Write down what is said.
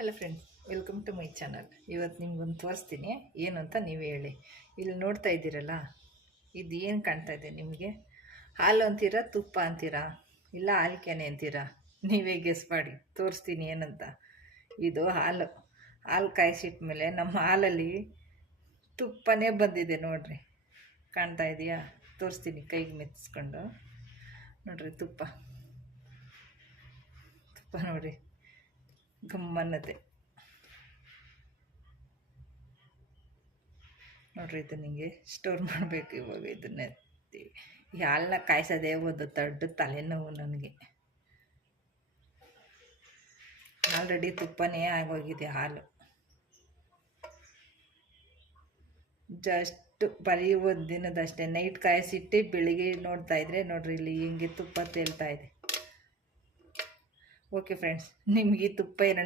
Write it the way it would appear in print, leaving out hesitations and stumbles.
Hello friends, welcome to my channel. ಇವತ್ತು ನಿಮ್ಗೊಂದು ತೋರಿಸ್ತೀನಿ, ಏನು ಅಂತ ನೀವು ಹೇಳಿ. ಇಲ್ಲಿ ನೋಡ್ತಾ ಇದ್ದೀರಲ್ಲ, ಇದು ಏನು ಕಾಣ್ತಾ ಇದೆ ನಿಮಗೆ? ಹಾಲು ಅಂತೀರಾ, ತುಪ್ಪ ಅಂತೀರಾ, ಇಲ್ಲ ಹಾಲು ಕೆನೆ ಅಂತೀರಾ? ನೀವೇ ಗೆಸ್ ಮಾಡಿ. ತೋರಿಸ್ತೀನಿ ಏನಂತ. ಇದು ಹಾಲು. ಹಾಲು ಕಾಯಿಸಿಟ್ಮೇಲೆ ನಮ್ಮ ಹಾಲಲ್ಲಿ ತುಪ್ಪನೇ ಬಂದಿದೆ ನೋಡ್ರಿ. ಕಾಣ್ತಾ ಇದೆಯಾ? ತೋರಿಸ್ತೀನಿ ಕೈಗೆ ಮೆತ್ತಿಸ್ಕೊಂಡು. ನೋಡ್ರಿ ತುಪ್ಪ ನೋಡ್ರಿ, ಗಮ್ಮನ್ನತೆ ನೋಡ್ರಿ. ಇದು ನಿಮಗೆ ಸ್ಟೋರ್ ಮಾಡಬೇಕು. ಇವಾಗ ಇದನ್ನೇ ಈ ಹಾಲನ್ನ ಕಾಯಿಸೋದೇ ಒಂದು ದೊಡ್ಡ ತಲೆನೋವು ನನಗೆ. ಆಲ್ರೆಡಿ ತುಪ್ಪನೇ ಆಗೋಗಿದೆ ಹಾಲು. ಜಸ್ಟ್ ಬರೀ ಒಂದು ದಿನದಷ್ಟೇ. ನೈಟ್ ಕಾಯಿಸಿಟ್ಟು ಬೆಳಿಗ್ಗೆ ನೋಡ್ತಾ ಇದ್ರೆ ನೋಡ್ರಿ, ಇಲ್ಲಿ ಹಿಂಗೆ ತುಪ್ಪ ತೇಲ್ತಾ ಇದೆ. ಓಕೆ ಫ್ರೆಂಡ್ಸ್, ನಿಮ್ಗೆ ಈ ತುಪ್ಪ ಏನೋ